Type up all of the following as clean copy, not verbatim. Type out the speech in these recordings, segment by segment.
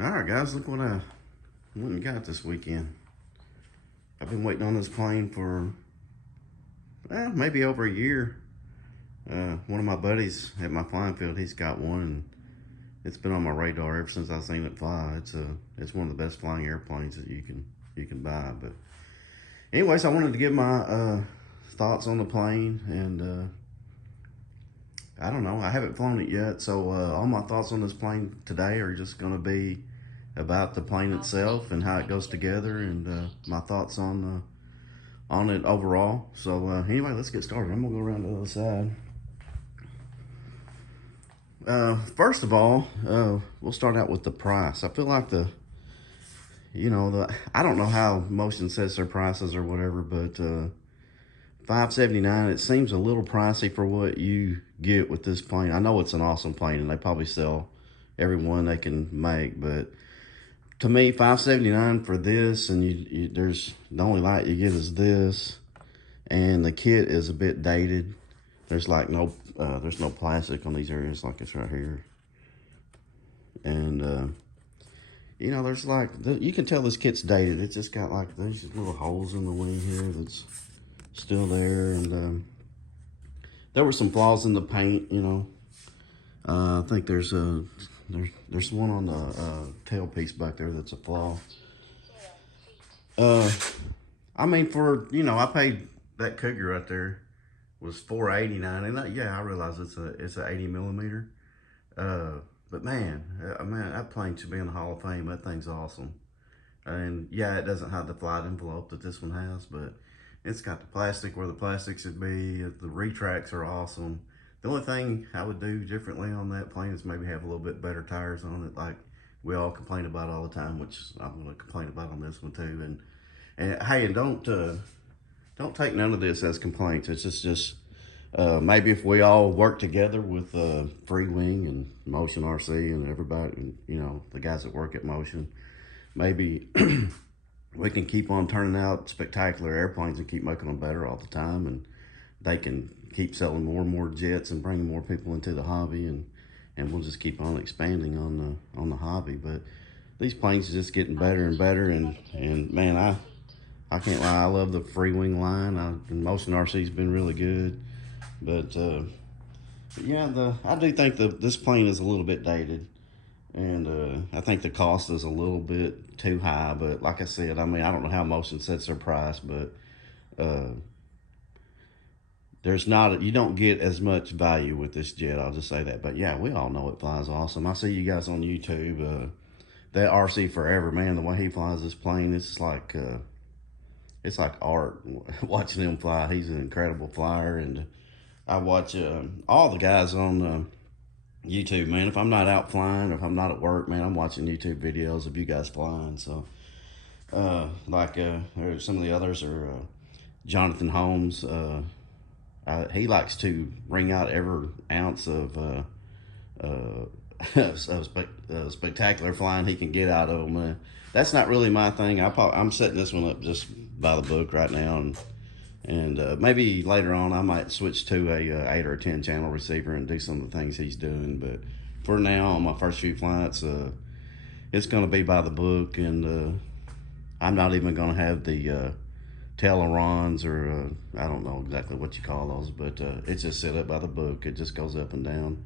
All right, guys, look what I went and got this weekend. I've been waiting on this plane for maybe over a year. One of my buddies at my flying field, he's got one, and it's been on my radar ever since I seen it fly. It's one of the best flying airplanes that you can buy. But anyways, I wanted to give my thoughts on the plane, and I don't know, I haven't flown it yet, so all my thoughts on this plane today are just going to be about the plane itself and how it goes together, and my thoughts on it overall. So anyway, let's get started. I'm gonna go around to the other side. First of all, we'll start out with the price. I feel like I don't know how Motion sets their prices or whatever, but $579, it seems a little pricey for what you get with this plane. I know it's an awesome plane, and they probably sell every one they can make, but to me, $579 for this, and there's the only light you get is this, and the kit is a bit dated. There's like there's no plastic on these areas like it's right here, and there's like you can tell this kit's dated. It's just got like these little holes in the wing here that's still there, and there were some flaws in the paint. I think there's one on the tailpiece back there that's a flaw. I mean, I paid that Cougar right there was $489, and yeah, I realize it's a 80 millimeter. But man, that plane should be in the Hall of Fame. That thing's awesome. And yeah, it doesn't have the flight envelope that this one has, but it's got the plastic where the plastic should be. The retracts are awesome. The only thing I would do differently on that plane is maybe have a little bit better tires on it, like we all complain about all the time, which I'm going to complain about on this one too. And hey, and don't take none of this as complaints. It's just maybe if we all work together with Freewing and Motion RC and everybody, and the guys that work at Motion, maybe we can keep on turning out spectacular airplanes and keep making them better all the time, and they can keep selling more and more jets and bringing more people into the hobby, and we'll just keep on expanding on the hobby. But these planes are just getting better and better, and man, I can't lie, I love the Freewing line. And Motion RC's been really good, but yeah, I do think this plane is a little bit dated, and I think the cost is a little bit too high. But like I said, I mean, I don't know how Motion sets their price, but you don't get as much value with this jet, I'll just say that. But yeah, we all know it flies awesome. I see you guys on YouTube, that RC Forever, man, the way he flies this plane, it's like art watching him fly. He's an incredible flyer, and I watch all the guys on YouTube, man. If I'm not out flying, or if I'm not at work, man, I'm watching YouTube videos of you guys flying. So some of the others are Jonathan Holmes. He likes to bring out every ounce of spectacular flying he can get out of them. That's not really my thing. I'm setting this one up just by the book right now, and maybe later on I might switch to a 8 or a 10 channel receiver and do some of the things he's doing. But for now, on my first few flights, it's going to be by the book, and I'm not even going to have the tailerons, or I don't know exactly what you call those, but it's just set up by the book. It just goes up and down.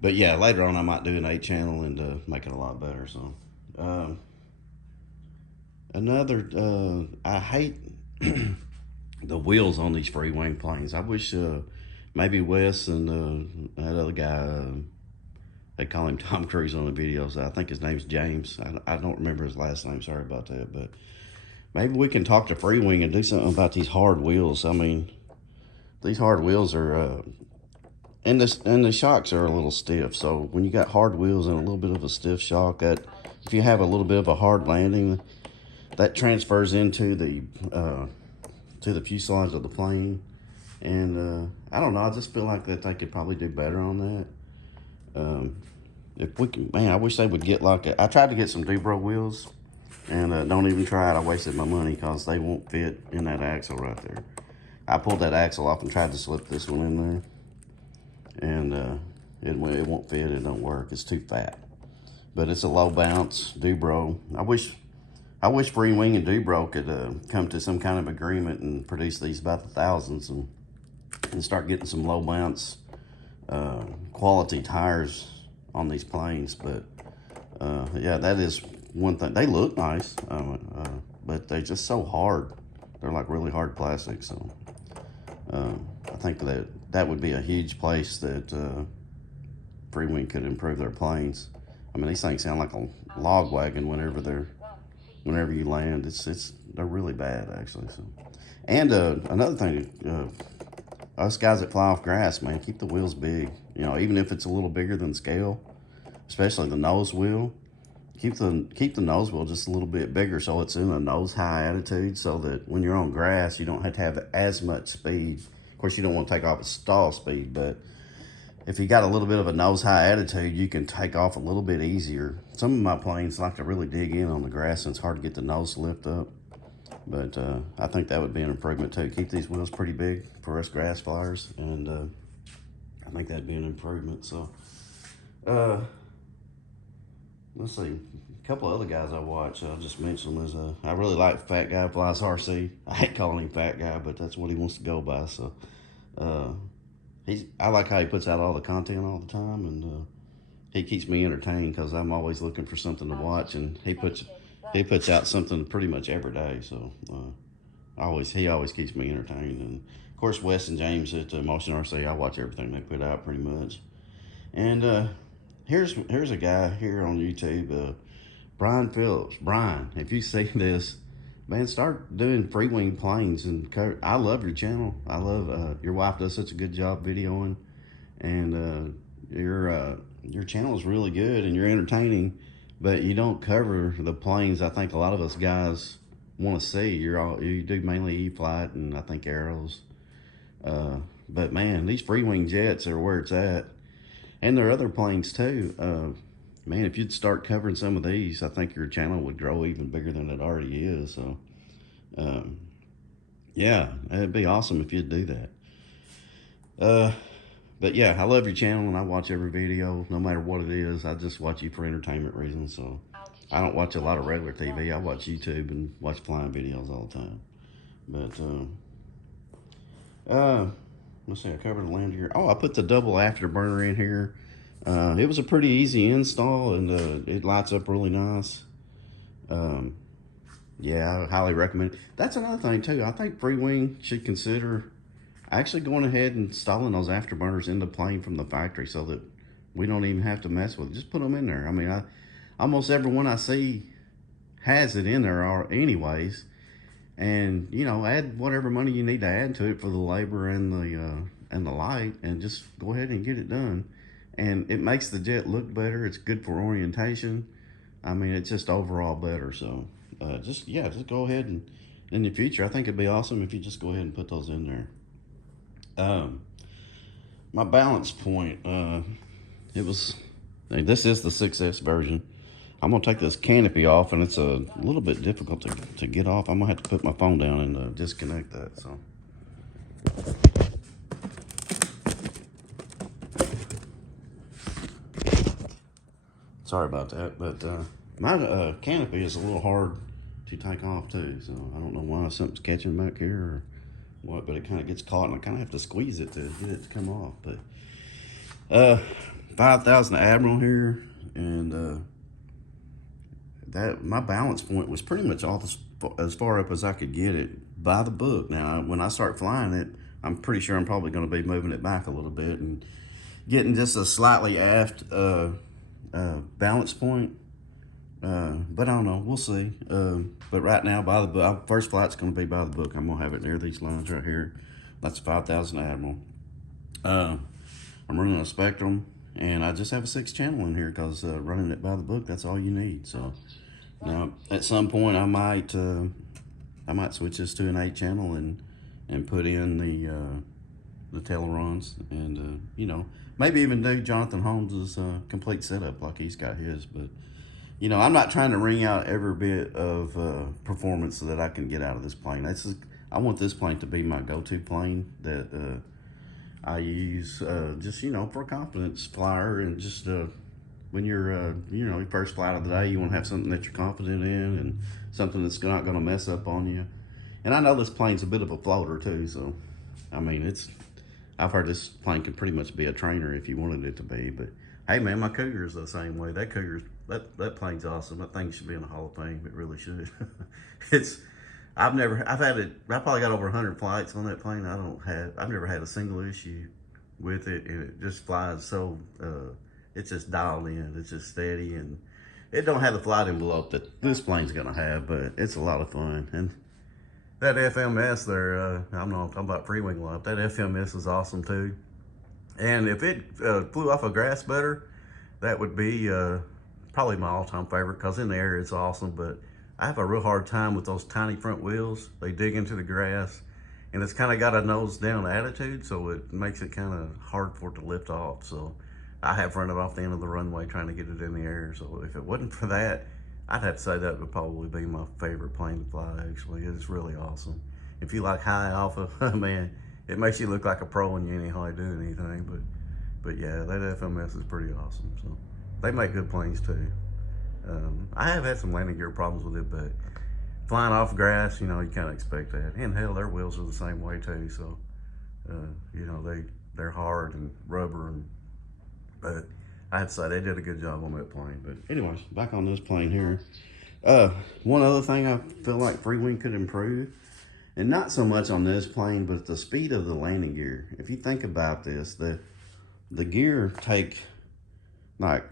But yeah, later on I might do an 8 channel and make it a lot better. So I hate the wheels on these Freewing planes. I wish maybe Wes and that other guy, they call him Tom Cruise on the videos. I think his name's James. I don't remember his last name. Sorry about that. But maybe we can talk to Freewing and do something about these hard wheels. I mean, these hard wheels are, and the shocks are a little stiff. So when you got hard wheels and a little bit of a stiff shock, that if you have a little bit of a hard landing, that transfers into the to the fuselage of the plane. And I don't know, I just feel like that they could probably do better on that. If we can, man, I wish they would get I tried to get some Dubro wheels, and don't even try it. I wasted my money because they won't fit in that axle right there. I pulled that axle off and tried to slip this one in there, and it won't fit. It don't work. It's too fat. but it's a low bounce Dubro. I wish Freewing and Dubro could come to some kind of agreement and produce these about the thousands and start getting some low bounce quality tires on these planes. But yeah, that is one thing. They look nice, but they're just so hard. They're like really hard plastic. So I think that would be a huge place that Freewing could improve their planes. I mean, these things sound like a log wagon whenever you land. They're really bad actually. So, and another thing, us guys that fly off grass, man, keep the wheels big. You know, even if it's a little bigger than scale, especially the nose wheel. Keep the nose wheel just a little bit bigger so it's in a nose high attitude, so that when you're on grass you don't have to have as much speed. Of course, you don't want to take off at stall speed, but if you got a little bit of a nose high attitude, you can take off a little bit easier. Some of my planes like to really dig in on the grass, and it's hard to get the nose to lift up. But I think that would be an improvement too. Keep these wheels pretty big for us grass flyers, and I think that'd be an improvement. So let's see, a couple of other guys I watch, I'll just mention them. I really like Fat Guy Flies RC. I hate calling him Fat Guy, but that's what he wants to go by. So I like how he puts out all the content all the time, and he keeps me entertained because I'm always looking for something to watch, and he puts out something pretty much every day. So he always keeps me entertained. And of course, Wes and James at Motion RC, I watch everything they put out pretty much. And here's a guy here on YouTube, Brian Phillips. Brian, if you see this, man, start doing Freewing planes. And I love your channel. I love your wife does such a good job videoing, and your channel is really good and you're entertaining, but you don't cover the planes I think a lot of us guys want to see. You do mainly E-flite and I think arrows, but man, these Freewing jets are where it's at. And there are other planes too. Man, if you'd start covering some of these, I think your channel would grow even bigger than it already is. So, yeah, it'd be awesome if you'd do that. But yeah, I love your channel and I watch every video, no matter what it is. I just watch you for entertainment reasons. So I don't watch a lot of regular TV. I watch YouTube and watch flying videos all the time. But, let's see, I covered the land here. Oh, I put the double afterburner in here. It was a pretty easy install, and it lights up really nice. Yeah, I highly recommend it. That's another thing too. I think Freewing should consider actually going ahead and installing those afterburners in the plane from the factory, so that we don't even have to mess with it. Just put them in there. I mean, almost everyone I see has it in there anyways. And, you know, add whatever money you need to add to it for the labor and the light, and just go ahead and get it done. And it makes the jet look better. It's good for orientation. I mean, it's just overall better. So just go ahead, and in the future, I think it'd be awesome if you just go ahead and put those in there. My balance point, this is the 6S version. I'm gonna take this canopy off, and it's a little bit difficult to get off. I'm gonna have to put my phone down and disconnect that. So, sorry about that. But my canopy is a little hard to take off too. So I don't know why something's catching back here or what, but it kind of gets caught, and I kind of have to squeeze it to get it to come off. But 5,000 Admiral here, and that my balance point was pretty much as far up as I could get it by the book. Now, when I start flying it, I'm pretty sure I'm probably going to be moving it back a little bit and getting just a slightly aft balance point. But I don't know. We'll see. But right now, by the book, first flight's going to be by the book. I'm going to have it near these lines right here. That's 5,000 Admiral. I'm running a Spectrum, and I just have a 6-channel in here because running it by the book, that's all you need. So now at some point I might switch this to an 8-channel and put in the tailerons, and you know, maybe even do Jonathan Holmes's complete setup like he's got his. But you know, I'm not trying to wring out every bit of performance that I can get out of this plane. I want this plane to be my go-to plane that I use just, you know, for a confidence flyer, and just when you're, you know, your first flight of the day, you want to have something that you're confident in and something that's not going to mess up on you. And I know this plane's a bit of a floater too, so I mean, I've heard this plane could pretty much be a trainer if you wanted it to be. But hey, man, my Cougar is the same way. That plane's awesome. That thing should be in the Hall of Fame. It really should. I probably got over 100 flights on that plane. I've never had a single issue with it, and it just flies so, it's just dialed in. It's just steady, and it don't have the flight envelope that this plane's gonna have, but it's a lot of fun. And that FMS there, I'm not talking about Freewing Life. That FMS is awesome too. And if it flew off a grass better, that would be probably my all-time favorite, because in the air it's awesome, but I have a real hard time with those tiny front wheels. They dig into the grass, and it's kind of got a nose down attitude, so it makes it kind of hard for it to lift off. So I have run it off the end of the runway trying to get it in the air. So if it wasn't for that, I'd have to say that would probably be my favorite plane to fly, actually. It's really awesome. If you like high alpha, man, it makes you look like a pro when you ain't hardly doing anything. But yeah, that FMS is pretty awesome. So they make good planes too. I have had some landing gear problems with it, but flying off grass, you know, you kind of expect that. And hell, their wheels are the same way too. So, you know, they're hard and rubber, but I have to say they did a good job on that plane. But anyways, back on this plane here. One other thing I feel like Freewing could improve, and not so much on this plane, but the speed of the landing gear. If you think about this, the gear take, like,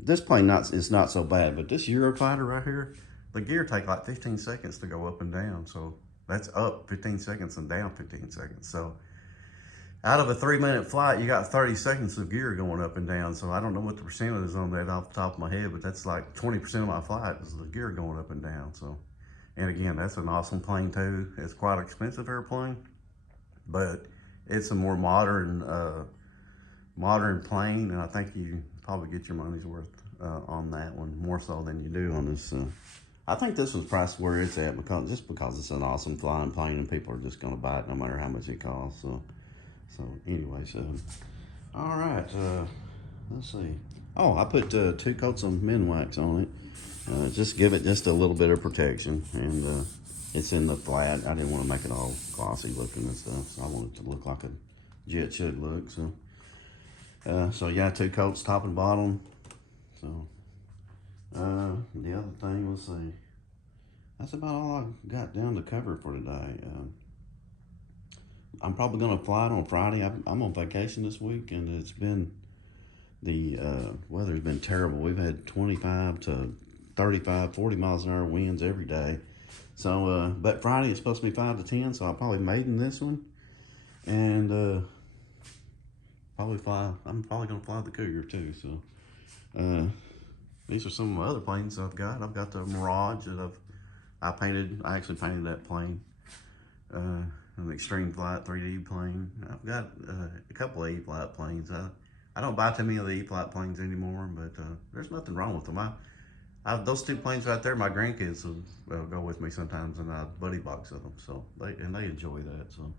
this plane is not so bad, but this Eurofighter right here, the gear take like 15 seconds to go up and down. So that's up 15 seconds and down 15 seconds. So out of a 3-minute flight, you got 30 seconds of gear going up and down. So I don't know what the percentage is on that off the top of my head, but that's like 20% of my flight is the gear going up and down. So, and again, that's an awesome plane too. It's quite an expensive airplane, but it's a more modern plane, and I think you probably get your money's worth on that one, more so than you do on this. I think this was priced where it's at because it's an awesome flying plane, and people are just going to buy it no matter how much it costs. So anyways, all right, let's see. Oh, I put 2 coats of Minwax on it. Just give it just a little bit of protection, and it's in the flat. I didn't want to make it all glossy looking and stuff, so I want it to look like a jet should look. So yeah, 2 coats, top and bottom. So the other thing, let's see. That's about all I got down to cover for today. I'm probably gonna fly it on Friday. I'm on vacation this week, and it's been the weather's been terrible. We've had 25 to 35, 40 miles an hour winds every day. So, but Friday it's supposed to be 5 to 10, so I'll probably maiden this one, and I'm probably gonna fly the Cougar too. So, these are some of my other planes I've got. I've got the Mirage that I actually painted that plane. An Extreme Flight 3D plane. I've got a couple of E-Flight planes. I don't buy too many of the E-Flight planes anymore, but there's nothing wrong with them. Those 2 planes right there, my grandkids will go with me sometimes, and I buddy box of them. So they enjoy that. So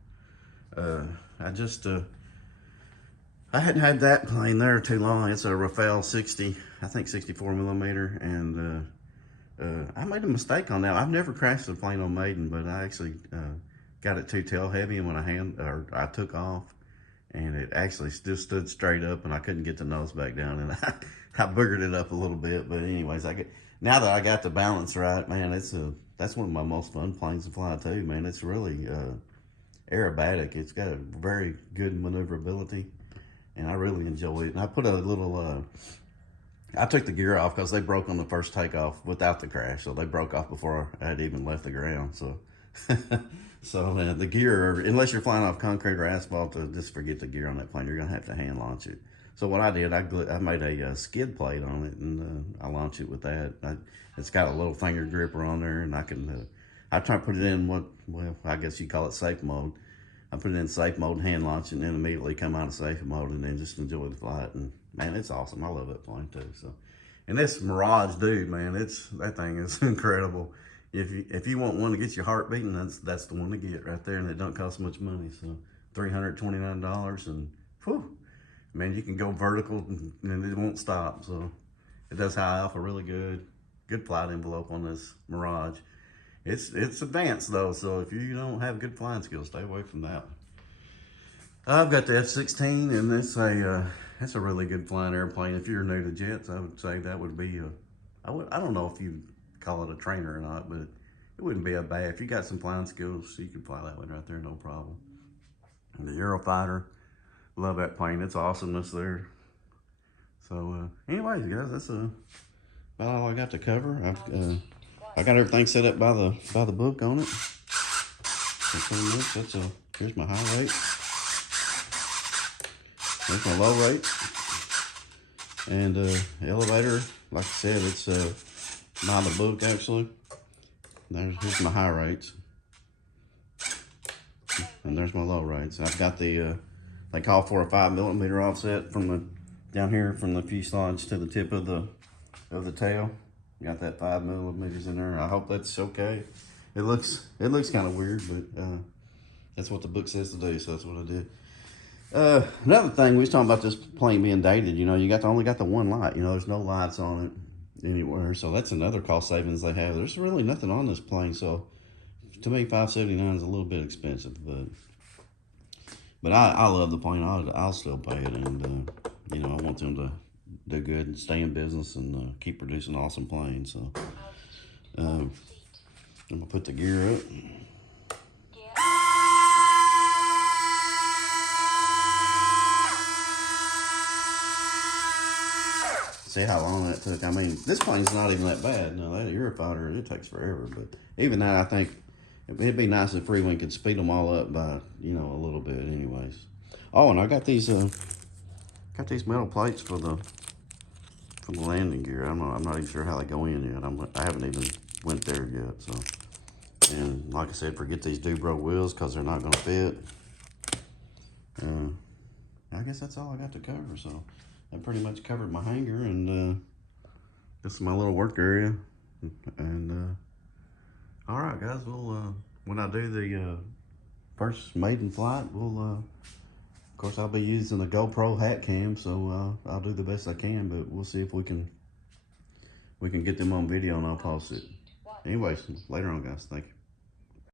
I hadn't had that plane there too long. It's a Rafael 60, I think 64 millimeter, and I made a mistake on that. I've never crashed a plane on maiden, but I actually got it too tail heavy, and when I took off, and it actually just stood straight up, and I couldn't get the nose back down, and I boogered it up a little bit. But anyways, now that I got the balance right, man, that's one of my most fun planes to fly too, man. It's really aerobatic. It's got a very good maneuverability, and I really enjoy it. And I put a little, I took the gear off because they broke on the first takeoff without the crash. So they broke off before I had even left the ground. So, so the gear, unless you're flying off concrete or asphalt, just forget the gear on that plane. You're going to have to hand launch it. So what I did, I made a skid plate on it, and I launched it with that. It's got a little finger gripper on there, and I try to put it in I guess you call it safe mode. I put it in safe mode and hand launch it, and then immediately come out of safe mode, and then just enjoy the flight. And man, it's awesome. I love that plane too. So, and this Mirage, dude, man, that thing is incredible. If you want one to get your heart beating, that's the one to get right there, and it don't cost much money. So $329, and whew, man, you can go vertical and it won't stop. So It does high alpha really good. Good flight envelope on this Mirage. It's advanced though, so if you don't have good flying skills, stay away from that. I've got the F-16, and it's a really good flying airplane. If you're new to jets, I would say that would be I don't know if you call it a trainer or not, but it wouldn't be a bad. If you got some flying skills, you can fly that one right there, no problem. And the Eurofighter, love that plane. It's awesomeness there. So, anyways, guys, that's about all I got to cover. I got everything set up by the book on it. So pretty much here's my high rate. There's my low rate. And elevator, like I said, it's by the book actually. Here's my high rates. And there's my low rates. I've got the they call for a 5mm offset from down here from the fuselage to the tip of the tail. Got that 5mm in there. I hope that's okay. It looks kind of weird, but that's what the book says to do, so that's what I did. Another thing, we was talking about this plane being dated. You know, you only got the one light. You know, there's no lights on it anywhere, so that's another cost savings they have. There's really nothing on this plane, so to me, $579 is a little bit expensive, but I love the plane. I'll still pay it, and you know, I want them to do good and stay in business and keep producing awesome planes. So I'm gonna put the gear up. See how long that took. I mean, this plane's not even that bad. No, that Eurofighter, it takes forever. But even that, I think it'd be nice if Freewing could speed them all up by, you know, a little bit anyways. Oh, and I got these metal plates for the landing gear. I'm not even sure how they go in yet. I haven't even went there yet. So, and like I said, forget these Dubro wheels because they're not gonna fit. I guess that's all I got to cover. So I pretty much covered my hangar, and this is my little work area. And all right, guys. We'll when I do the first maiden flight, of course, I'll be using a GoPro hat cam, so I'll do the best I can, but we'll see if we can get them on video, and I'll post it. Anyways, later on, guys. Thank you.